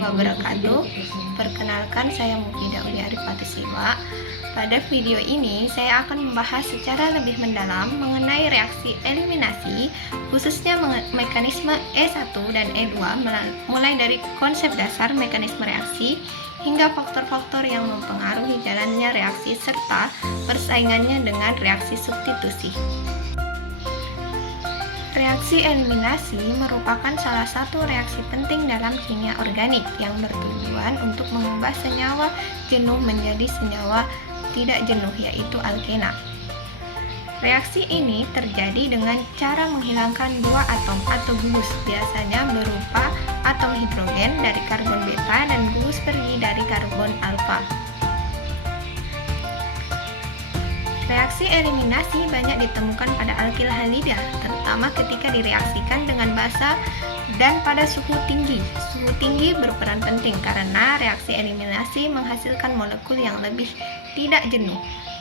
wabarakatuh. Perkenalkan, saya Mufidah Uli Arifatusiwa. Pada video ini saya akan membahas secara lebih mendalam mengenai reaksi eliminasi, khususnya mekanisme E1 dan E2, mulai dari konsep dasar mekanisme reaksi hingga faktor-faktor yang mempengaruhi jalannya reaksi serta persaingannya dengan reaksi substitusi. Reaksi eliminasi merupakan salah satu reaksi penting dalam kimia organik yang bertujuan untuk mengubah senyawa jenuh menjadi senyawa tidak jenuh, yaitu alkena. Reaksi ini terjadi dengan cara menghilangkan dua atom atau gugus, biasanya berupa atom hidrogen dari karbon beta dan gugus pergi dari karbon alfa. Reaksi eliminasi banyak ditemukan pada alkil halida, terutama ketika direaksikan dengan basa dan pada suhu tinggi. Suhu tinggi berperan penting karena reaksi eliminasi menghasilkan molekul yang lebih tidak jenuh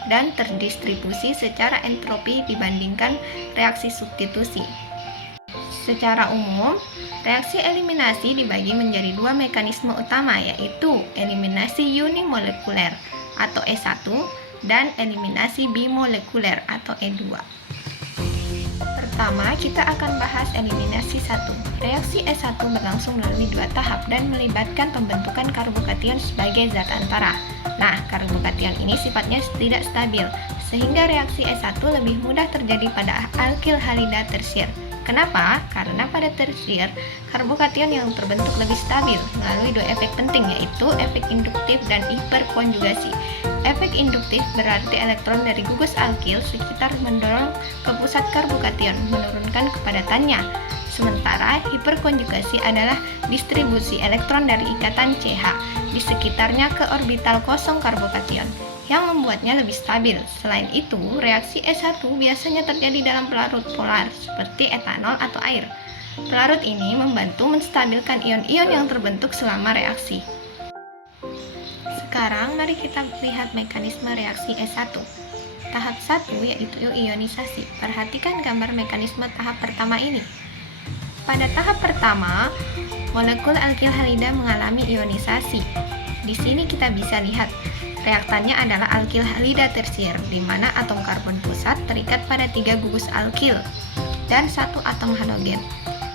dan terdistribusi secara entropi dibandingkan reaksi substitusi. Secara umum, reaksi eliminasi dibagi menjadi dua mekanisme utama, yaitu eliminasi unimolekuler atau E1 dan eliminasi bimolekuler atau E2. Pertama, kita akan bahas eliminasi 1. Reaksi E1 berlangsung melalui dua tahap dan melibatkan pembentukan karbokation sebagai zat antara. Nah, karbokation ini sifatnya tidak stabil, sehingga reaksi E1 lebih mudah terjadi pada alkil halida tersier. Kenapa? Karena pada tersier, karbokation yang terbentuk lebih stabil melalui dua efek penting, yaitu efek induktif dan hiperkonjugasi. Efek induktif berarti elektron dari gugus alkil sekitar mendorong ke pusat karbokation, menurunkan kepadatannya. Sementara hiperkonjugasi adalah distribusi elektron dari ikatan CH di sekitarnya ke orbital kosong karbokation, yang membuatnya lebih stabil. Selain itu, reaksi E1 biasanya terjadi dalam pelarut polar seperti etanol atau air. Pelarut ini membantu menstabilkan ion-ion yang terbentuk selama reaksi. Sekarang mari kita lihat mekanisme reaksi E1. Tahap 1 yaitu ionisasi. Perhatikan gambar mekanisme tahap pertama ini. Pada tahap pertama, molekul alkil halida mengalami ionisasi. Di sini kita bisa lihat reaktannya adalah alkil halida tersier, di mana atom karbon pusat terikat pada 3 gugus alkil dan 1 atom halogen,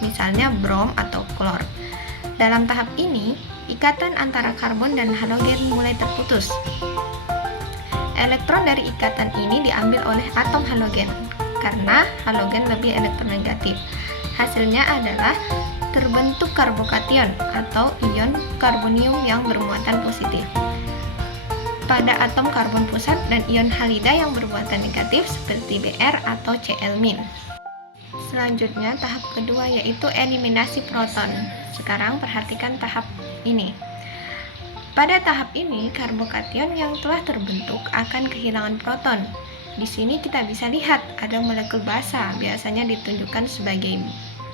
misalnya brom atau klor. Dalam tahap ini, ikatan antara karbon dan halogen mulai terputus. Elektron dari ikatan ini diambil oleh atom halogen, karena halogen lebih elektronegatif. Hasilnya adalah terbentuk karbokation atau ion karbonium yang bermuatan positif pada atom karbon pusat dan ion halida yang bermuatan negatif seperti Br atau Cl-. Selanjutnya tahap kedua yaitu eliminasi proton. Sekarang perhatikan tahap ini. Pada tahap ini karbokation yang telah terbentuk akan kehilangan proton. Di sini kita bisa lihat ada molekul basa, biasanya ditunjukkan sebagai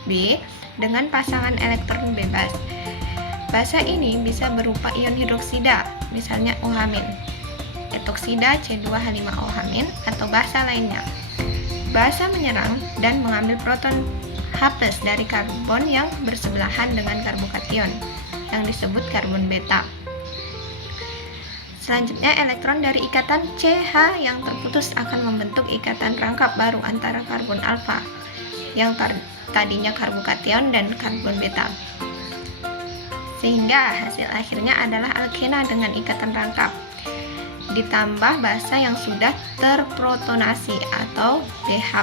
B dengan pasangan elektron bebas. Basa ini bisa berupa ion hidroksida, misalnya OH-, etoksida C2H5OH- atau basa lainnya. Basa menyerang dan mengambil proton H+ dari karbon yang bersebelahan dengan karbokation, yang disebut karbon beta. Selanjutnya, elektron dari ikatan CH yang terputus akan membentuk ikatan rangkap baru antara karbon alfa, yang tadinya karbokation dan karbon beta. Sehingga hasil akhirnya adalah alkena dengan ikatan rangkap, ditambah basa yang sudah terprotonasi atau BH+.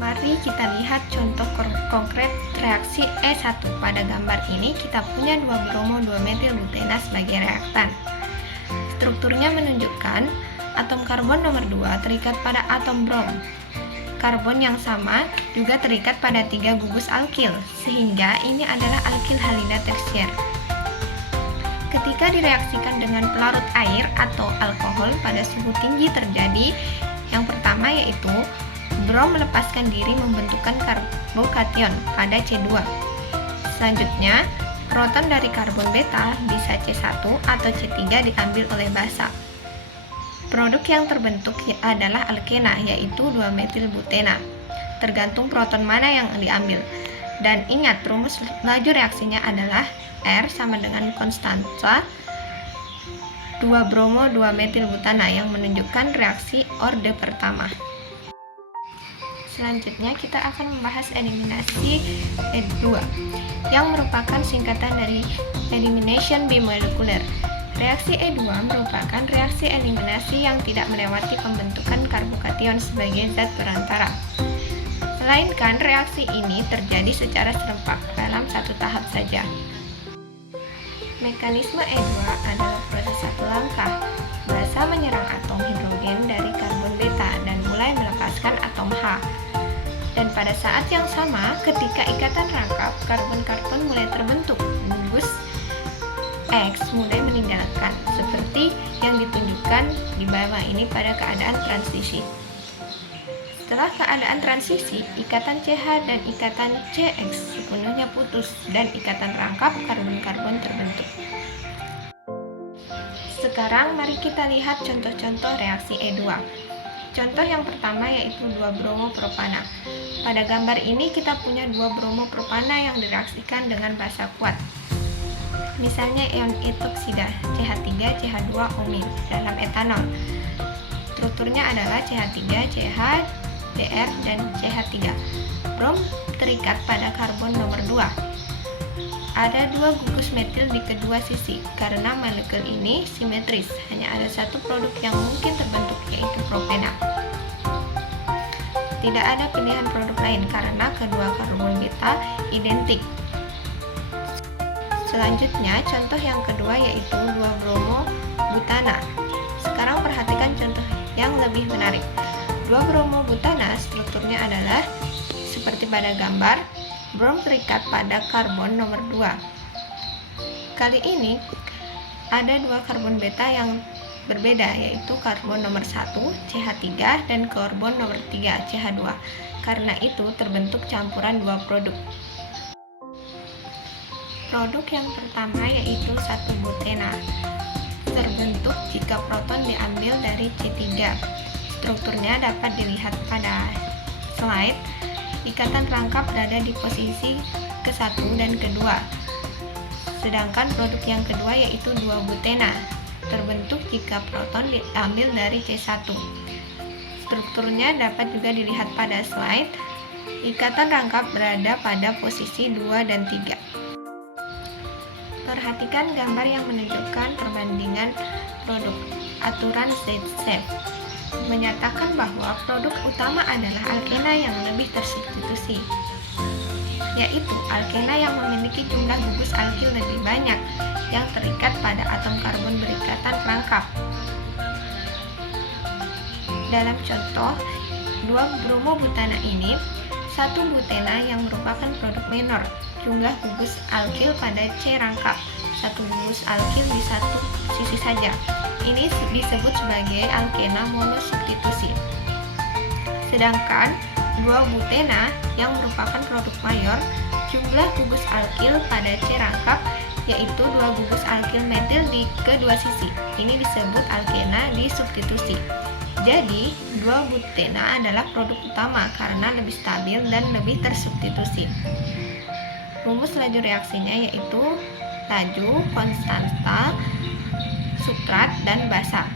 Mari kita lihat contoh konkret reaksi E1. Pada gambar ini kita punya 2 bromo 2 metil butena sebagai reaktan. Strukturnya menunjukkan atom karbon nomor 2 terikat pada atom brom. Karbon yang sama juga terikat pada 3 gugus alkil, sehingga ini adalah alkil halida tersier. Ketika direaksikan dengan pelarut air atau alkohol pada suhu tinggi terjadi yang pertama, yaitu brom melepaskan diri membentukkan karbokation pada C2. Selanjutnya, proton dari karbon beta bisa C1 atau C3 diambil oleh basa. Produk yang terbentuk adalah alkena, yaitu 2 metil butena. Tergantung proton mana yang diambil. Dan ingat, rumus laju reaksinya adalah R sama dengan konstanta 2 bromo 2 metil butana yang menunjukkan reaksi orde pertama. Selanjutnya kita akan membahas eliminasi E2 yang merupakan singkatan dari elimination bimolekuler. Reaksi E2 merupakan reaksi eliminasi yang tidak melewati pembentukan karbokation sebagai zat perantara. Melainkan reaksi ini terjadi secara serempak dalam satu tahap saja. Mekanisme E2 adalah proses satu langkah. Basa menyerang atom hidrogen dari karbon beta dan mulai melepaskan atom H. Dan pada saat yang sama, ketika ikatan rangkap, karbon-karbon mulai terbentuk, gugus X mulai meninggalkan, seperti yang ditunjukkan di bawah ini pada keadaan transisi. Setelah keadaan transisi, ikatan CH dan ikatan CX sepenuhnya putus dan ikatan rangkap karbon-karbon terbentuk. Sekarang mari kita lihat contoh-contoh reaksi E2. Contoh yang pertama yaitu 2-bromo propana. Pada gambar ini kita punya 2-bromo propana yang direaksikan dengan basa kuat. Misalnya ion etoksida CH3 CH2 O- dalam etanol. Strukturnya adalah CH3 CH Dr dan CH3. Brom terikat pada karbon nomor 2. Ada 2 gugus metil di kedua sisi. Karena molekul ini simetris, hanya ada satu produk yang mungkin terbentuk, yaitu propena. Tidak ada pilihan produk lain karena kedua karbon beta identik. Selanjutnya, contoh yang kedua yaitu 2-bromo butana. Sekarang perhatikan contoh yang lebih menarik. 2-bromo butana strukturnya adalah seperti pada gambar, brom terikat pada karbon nomor 2. Kali ini ada 2 karbon beta yang berbeda, yaitu karbon nomor 1 CH3 dan karbon nomor 3 CH2. Karena itu terbentuk campuran 2 produk. Produk yang pertama yaitu 1-butena. Terbentuk jika proton diambil dari C3. Strukturnya dapat dilihat pada slide. Ikatan rangkap berada di posisi ke-1 dan ke-2. Sedangkan produk yang kedua yaitu 2-butena. Terbentuk jika proton diambil dari C1. Strukturnya dapat juga dilihat pada slide. Ikatan rangkap berada pada posisi 2 dan 3. Perhatikan gambar yang menunjukkan perbandingan produk. Aturan Z-shape menyatakan bahwa produk utama adalah alkena yang lebih tersubstitusi, yaitu alkena yang memiliki jumlah gugus alkil lebih banyak yang terikat pada atom karbon berikatan rangkap. Dalam contoh 2-bromo butana ini, 1-butena yang merupakan produk minor, jumlah gugus alkil pada C rangkap, 1 gugus alkil di satu sisi saja. Ini disebut sebagai alkena monosubstitusi. Sedangkan 2-butena yang merupakan produk mayor, jumlah gugus alkil pada C rangkap yaitu 2 gugus alkil metil di kedua sisi. Ini disebut alkena disubstitusi. Jadi, 2-butena adalah produk utama karena lebih stabil dan lebih tersubstitusi. Rumus laju reaksinya yaitu laju, konstanta, substrat, dan basa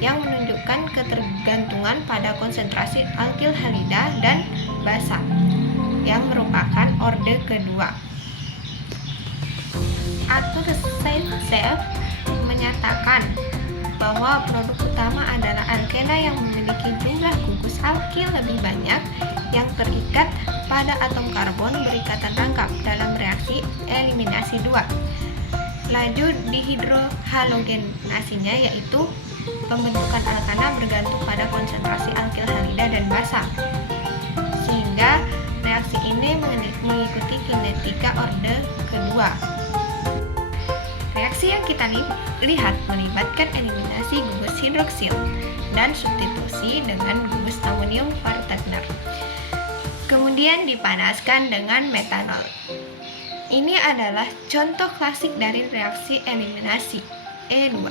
yang menunjukkan ketergantungan pada konsentrasi alkil halida dan basa yang merupakan orde kedua. Atur Z-shape menyatakan bahwa produk utama adalah alkena yang memiliki jumlah gugus alkil lebih banyak yang terikat pada atom karbon berikatan rangkap dalam reaksi eliminasi 2. Laju dihidrohalogenasinya yaitu pembentukan alkana bergantung pada konsentrasi alkil halida dan basa, sehingga reaksi ini mengikuti kinetika orde kedua. Reaksi yang kita lihat melibatkan eliminasi gugus hidroksil dan substitusi dengan gugus amonium partner. Kemudian dipanaskan dengan metanol. Ini adalah contoh klasik dari reaksi eliminasi E2.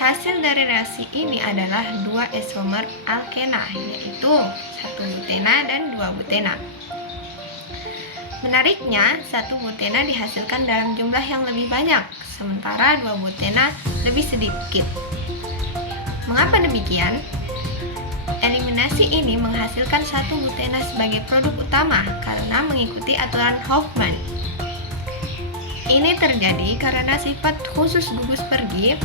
Hasil dari reaksi ini adalah 2 isomer alkena, yaitu 1-butena dan 2-butena. Menariknya, 1 butena dihasilkan dalam jumlah yang lebih banyak, sementara 2 butena lebih sedikit. Mengapa demikian? Eliminasi ini menghasilkan 1 butena sebagai produk utama karena mengikuti aturan Hofmann. Ini terjadi karena sifat khusus gugus pergi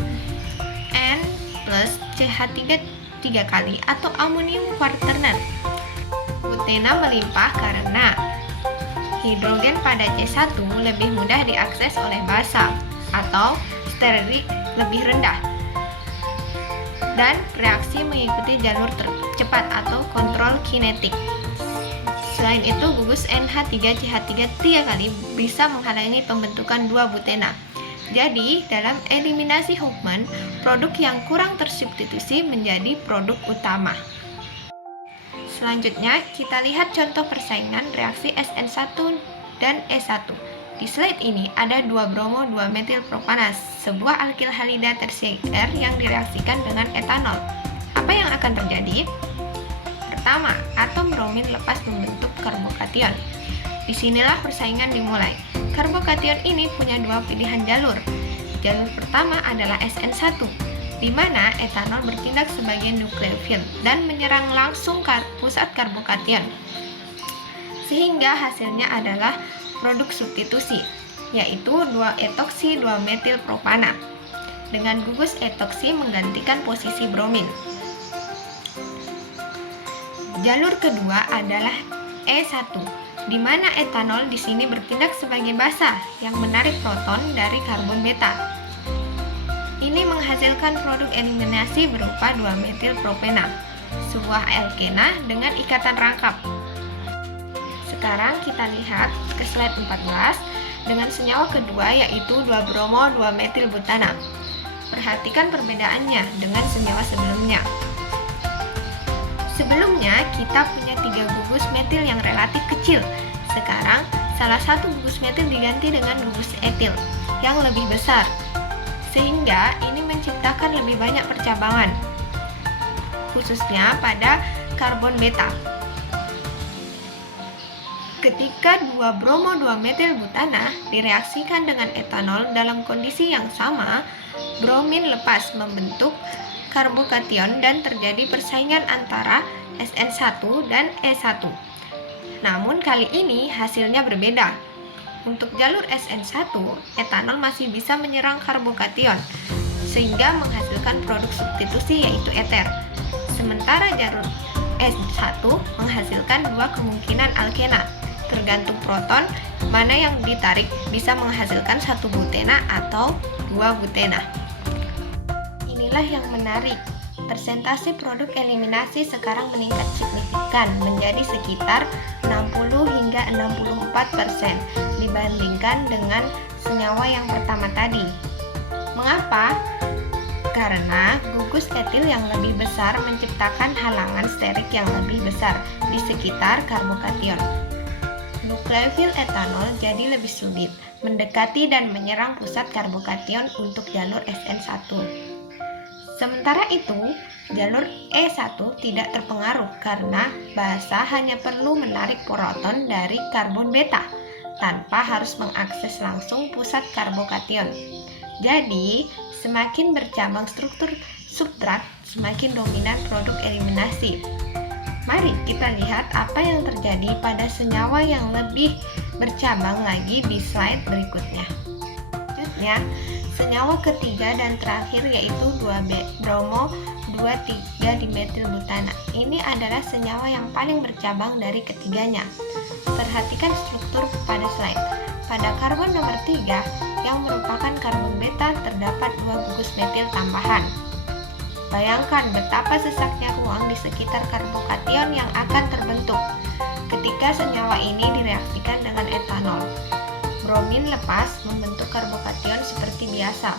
N plus CH3 3 kali atau amonium quaterner. Butena melimpah karena hidrogen pada C1 lebih mudah diakses oleh basa atau stearin lebih rendah, dan reaksi mengikuti jalur tercepat atau kontrol kinetik. Selain itu, gugus NH3CH3 3 kali bisa menghalangi pembentukan 2 butena. Jadi, dalam eliminasi Hofmann, produk yang kurang tersubstitusi menjadi produk utama. Selanjutnya, kita lihat contoh persaingan reaksi SN1 dan E1. Di slide ini ada 2-bromo 2-metilpropanas, sebuah alkil halida tersier yang direaksikan dengan etanol. Apa yang akan terjadi? Pertama, atom bromin lepas membentuk karbokation. Disinilah persaingan dimulai. Karbokation ini punya 2 pilihan jalur. Jalur pertama adalah SN1, di mana etanol bertindak sebagai nukleofil dan menyerang langsung pusat karbokation, sehingga hasilnya adalah produk substitusi, yaitu 2-etoksi 2-metilpropana dengan gugus etoksi menggantikan posisi bromin. Jalur kedua adalah E1, di mana etanol di sini bertindak sebagai basa yang menarik proton dari karbon beta. Ini menghasilkan produk eliminasi berupa 2-metilpropena, sebuah alkena dengan ikatan rangkap. Sekarang kita lihat ke slide 14 dengan senyawa kedua, yaitu 2-bromo 2-metilbutana. Perhatikan perbedaannya dengan senyawa sebelumnya. Sebelumnya kita punya 3 gugus metil yang relatif kecil. Sekarang salah satu gugus metil diganti dengan gugus etil yang lebih besar, sehingga ini menciptakan lebih banyak percabangan, khususnya pada karbon beta. Ketika 2-bromo 2-metilbutana direaksikan dengan etanol dalam kondisi yang sama, bromin lepas membentuk karbokation dan terjadi persaingan antara SN1 dan E1. Namun kali ini hasilnya berbeda. Untuk jalur SN1, etanol masih bisa menyerang karbokation, sehingga menghasilkan produk substitusi yaitu eter. Sementara jalur S1 menghasilkan 2 kemungkinan alkena, tergantung proton mana yang ditarik bisa menghasilkan 1 butena atau 2 butena. Inilah yang menarik. Persentase produk eliminasi sekarang meningkat signifikan menjadi sekitar 60 hingga 64% dibandingkan dengan senyawa yang pertama tadi. Mengapa? Karena gugus etil yang lebih besar menciptakan halangan sterik yang lebih besar di sekitar karbokation. Nukleofil etanol jadi lebih sulit mendekati dan menyerang pusat karbokation untuk jalur SN1. Sementara itu, jalur E1 tidak terpengaruh karena basa hanya perlu menarik proton dari karbon beta tanpa harus mengakses langsung pusat karbokation. Jadi, semakin bercabang struktur substrat, semakin dominan produk eliminasi. Mari kita lihat apa yang terjadi pada senyawa yang lebih bercabang lagi di slide berikutnya. Selanjutnya, senyawa ketiga dan terakhir yaitu 2-bromo 2,3-dimetilbutana. Ini adalah senyawa yang paling bercabang dari ketiganya. Perhatikan struktur pada slide. Pada karbon nomor 3 yang merupakan karbon beta terdapat 2 gugus metil tambahan. Bayangkan betapa sesaknya ruang di sekitar karbokation yang akan terbentuk ketika senyawa ini direaksikan dengan etanol. Bromin lepas membentuk karbokation seperti biasa.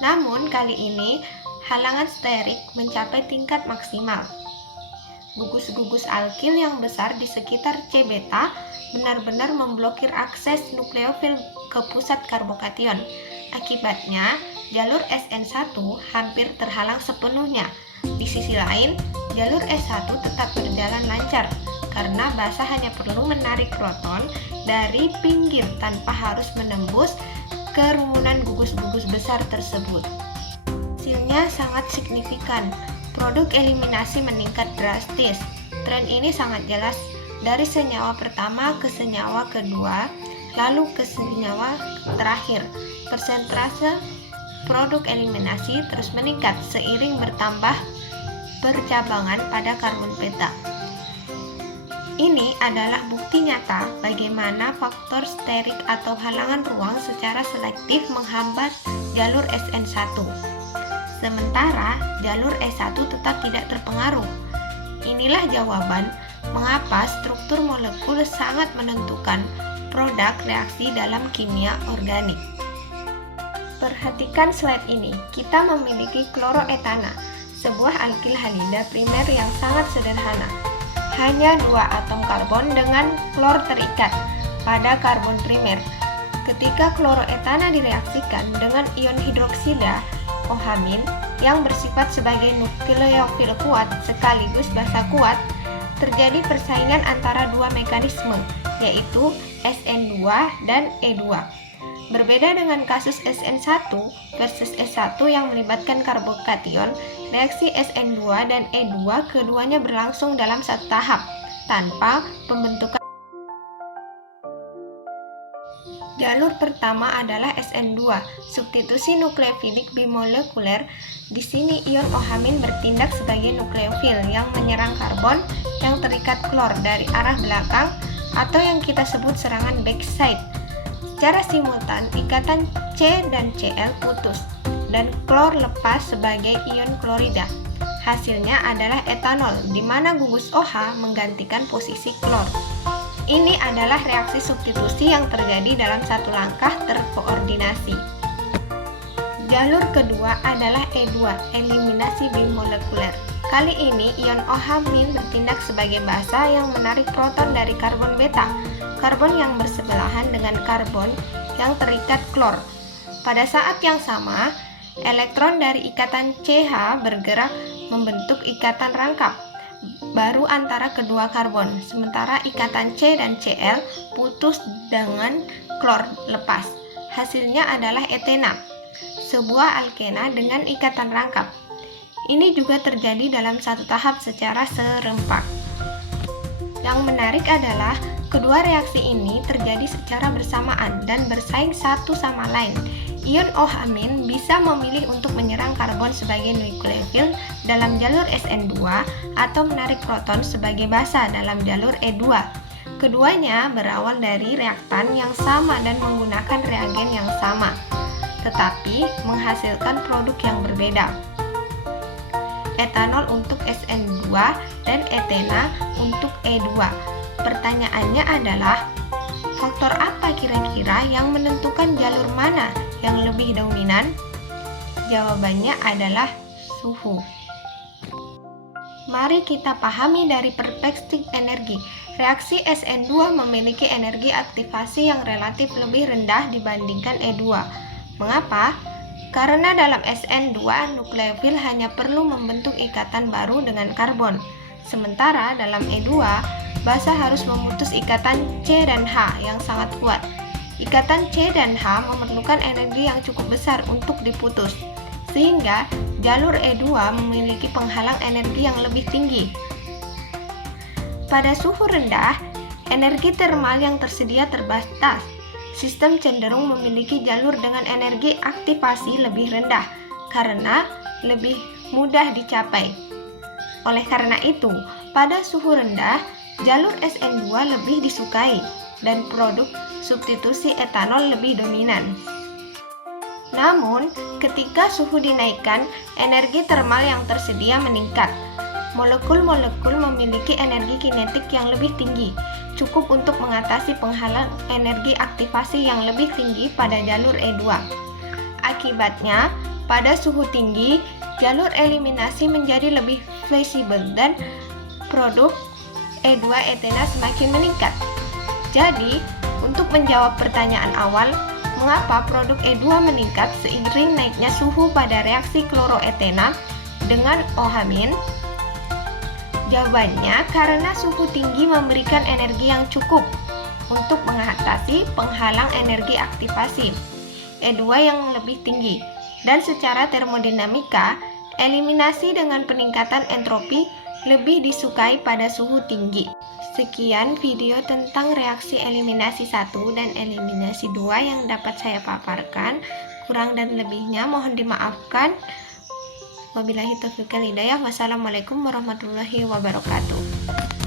Namun kali ini halangan sterik mencapai tingkat maksimal. Gugus-gugus alkil yang besar di sekitar C beta benar-benar memblokir akses nukleofil ke pusat karbokation. Akibatnya, jalur SN1 hampir terhalang sepenuhnya. Di sisi lain, jalur S1 tetap berjalan lancar karena basa hanya perlu menarik proton dari pinggir tanpa harus menembus kerumunan gugus-gugus besar tersebut. Hasilnya sangat signifikan. Produk eliminasi meningkat drastis. Tren ini sangat jelas dari senyawa pertama ke senyawa kedua, lalu ke senyawa terakhir. Persentase produk eliminasi terus meningkat seiring bertambah percabangan pada karbon beta. Ini adalah bukti nyata bagaimana faktor sterik atau halangan ruang secara selektif menghambat jalur SN1. Sementara jalur E1 tetap tidak terpengaruh. Inilah jawaban mengapa struktur molekul sangat menentukan produk reaksi dalam kimia organik. Perhatikan slide ini. Kita memiliki kloroetana, sebuah alkil halida primer yang sangat sederhana. Hanya 2 atom karbon dengan klor terikat pada karbon primer. Ketika kloroetana direaksikan dengan ion hidroksida OH- yang bersifat sebagai nukleofil kuat sekaligus basa kuat, terjadi persaingan antara dua mekanisme, yaitu SN2 dan E2. Berbeda dengan kasus SN1 versus E1 yang melibatkan karbokation, reaksi SN2 dan E2 keduanya berlangsung dalam satu tahap, tanpa pembentukan. Jalur pertama adalah SN2, substitusi nukleofilik bimolekuler. Di sini ion OH- bertindak sebagai nukleofil yang menyerang karbon yang terikat klor dari arah belakang atau yang kita sebut serangan backside. Secara simultan, ikatan C dan Cl putus dan klor lepas sebagai ion klorida. Hasilnya adalah etanol, di mana gugus OH menggantikan posisi klor. Ini adalah reaksi substitusi yang terjadi dalam satu langkah terkoordinasi. Jalur kedua adalah E2, eliminasi bimolekuler. Kali ini ion OH- bertindak sebagai basa yang menarik proton dari karbon beta, karbon yang bersebelahan dengan karbon yang terikat klor. Pada saat yang sama, elektron dari ikatan CH bergerak membentuk ikatan rangkap baru antara kedua karbon, sementara ikatan C dan Cl putus dengan klor lepas. Hasilnya adalah etena, sebuah alkena dengan ikatan rangkap. Ini juga terjadi dalam satu tahap secara serempak. Yang menarik adalah kedua reaksi ini terjadi secara bersamaan dan bersaing satu sama lain. Ion OH- bisa memilih untuk menyerang karbon sebagai nukleofil dalam jalur SN2 atau menarik proton sebagai basa dalam jalur E2. Keduanya berawal dari reaktan yang sama dan menggunakan reagen yang sama, tetapi menghasilkan produk yang berbeda. Etanol untuk SN2 dan etena untuk E2. Pertanyaannya adalah, faktor apa kira-kira yang menentukan jalur mana yang lebih dominan? Jawabannya adalah suhu. Mari kita pahami dari perspektif energi. Reaksi SN2 memiliki energi aktivasi yang relatif lebih rendah dibandingkan E2. Mengapa? Karena dalam SN2 nukleofil hanya perlu membentuk ikatan baru dengan karbon. Sementara dalam E2, basa harus memutus ikatan C dan H yang sangat kuat. Ikatan C dan H memerlukan energi yang cukup besar untuk diputus, sehingga jalur E2 memiliki penghalang energi yang lebih tinggi. Pada suhu rendah, energi termal yang tersedia terbatas. Sistem cenderung memiliki jalur dengan energi aktivasi lebih rendah karena lebih mudah dicapai. Oleh karena itu, pada suhu rendah, jalur SN2 lebih disukai dan produk substitusi etanol lebih dominan. Namun, ketika suhu dinaikkan, energi termal yang tersedia meningkat. Molekul-molekul memiliki energi kinetik yang lebih tinggi, cukup untuk mengatasi penghalang energi aktivasi yang lebih tinggi pada jalur E2. Akibatnya, pada suhu tinggi, jalur eliminasi menjadi lebih fleksibel dan produk E2 etena semakin meningkat. Jadi, untuk menjawab pertanyaan awal, mengapa produk E2 meningkat seiring naiknya suhu pada reaksi kloroetena dengan OH-? Jawabannya karena suhu tinggi memberikan energi yang cukup untuk mengatasi penghalang energi aktivasi E2 yang lebih tinggi. Dan secara termodinamika, eliminasi dengan peningkatan entropi lebih disukai pada suhu tinggi. Sekian video tentang reaksi eliminasi 1 dan eliminasi 2 yang dapat saya paparkan. Kurang dan lebihnya mohon dimaafkan. Wabillahi taufiq wal hidayah. Wassalamualaikum warahmatullahi wabarakatuh.